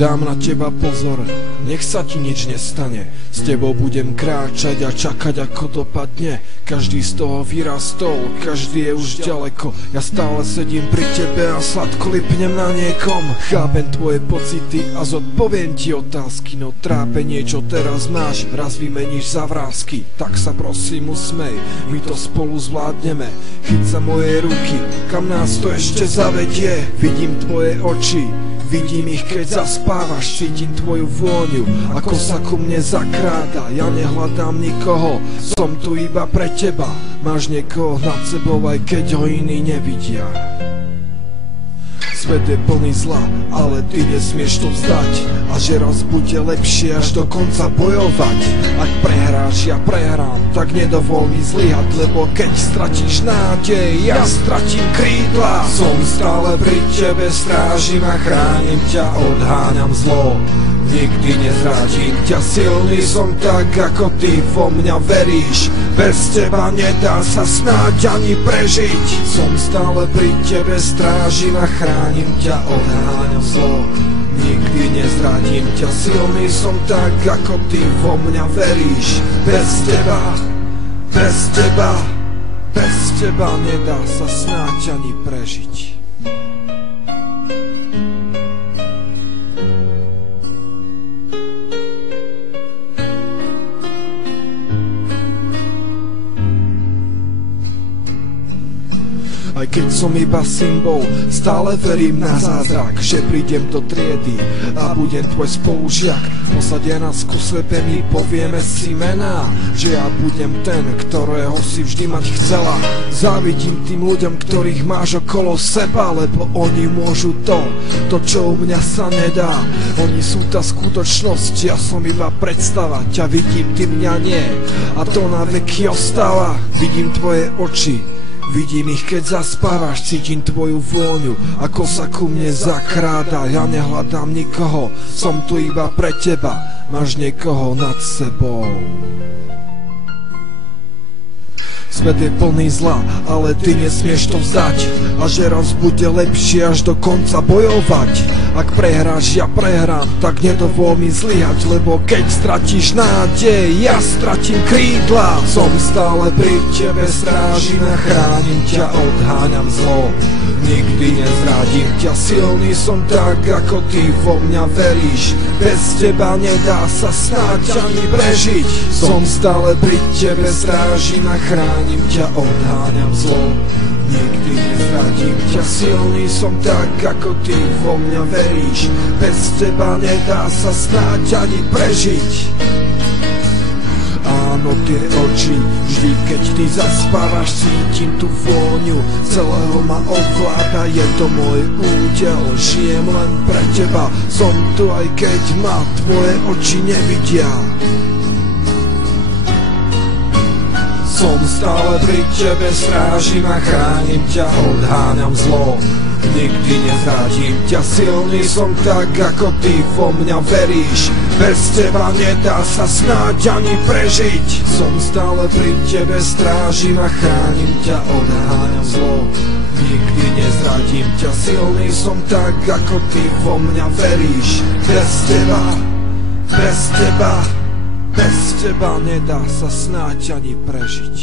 Dám na teba pozor, nech sa ti nič nestane. S tebou budem kráčať a čakať, ako dopadne. Každý z toho vyrastol, každý je už ďaleko. Ja stále sedím pri tebe a sladko lipnem na niekom. Chápem tvoje pocity a zodpoviem ti otázky. No trápenie, čo teraz máš, raz vymeníš za vrásky. Tak sa prosím usmej, my to spolu zvládneme. Chyť sa moje ruky, kam nás to ešte zavedie. Vidím tvoje oči, vidím ich, keď zaspávaš, cítim tvoju vôňu, ako sa ku mne zakráda. Ja nehľadám nikoho, som tu iba pre teba. Máš niekoho nad sebou, aj keď ho iní nevidia. Svet je plný zla, ale ty nesmieš to vzdať. A že raz bude lepšie až do konca bojovať. Ak prehráš, ja prehrám, tak nedovol mi zlyhať. Lebo keď stratíš nádej, ja stratím krídla. Som stále pri tebe, strážim a chránim ťa, odháňam zlo. Nikdy nezradím ťa, silný som tak, ako ty vo mňa veríš. Bez teba nedá sa snáď ani prežiť. Som stále pri tebe, strážim a chránim ťa, odháňam zlo. Nikdy nezradím ťa, silný som tak, ako ty vo mňa veríš. Bez teba, bez teba, bez teba nedá sa snáď ani prežiť. Aj keď som iba symbol, stále verím na zázrak, že prídem do triedy a budem tvoj spolužiak. Posadia nás ku svepe, my povieme si mená, že ja budem ten, ktorého si vždy mať chcela. Závidím tým ľuďom, ktorých máš okolo seba, lebo oni môžu to, čo u mňa sa nedá. Oni sú tá skutočnosť, ja som iba predstava. Ťa vidím, ty mňa nie, a to na veky ostáva. Vidím tvoje oči, vidím ich, keď zaspávaš, cítim tvoju vôňu, ako sa ku mne zakráda. Ja nehľadám nikoho, som tu iba pre teba, máš niekoho nad sebou. Svet je plný zla, ale ty nesmieš to vzdať. A že raz bude lepšie až do konca bojovať. Ak prehráš, ja prehrám, tak nedovol mi zlyhať. Lebo keď stratíš nádej, ja stratím krídla. Som stále pri tebe, strážim a chránim ťa, odháňam zlo. Nikdy nezradím ťa, silný som tak, ako ty vo mňa veríš. Bez teba nedá sa snáď ani prežiť. Som stále pri tebe, strážim a chránim ťa, odháňam zlo. Nikdy nezradím ťa, silný som tak, ako ty vo mňa veríš. Bez teba nedá sa snáď ani prežiť. Áno, tie oči, vždy keď ty zaspávaš, cítim tú vôňu, celého ma ovláda, je to môj údel, žijem len pre teba, som tu aj keď ma tvoje oči nevidia. Som stále pri tebe, strážim a chránim ťa, odháňam zlo. Nikdy nezradím ťa, silný som tak, ako ty vo mňa veríš. Bez teba nedá sa snáď ani prežiť. Som stále pri tebe, strážim a chránim ťa, odháňam zlo. Nikdy nezradím ťa, silný som tak, ako ty vo mňa veríš. Bez teba, bez teba, bez teba nedá sa snáď ani prežiť.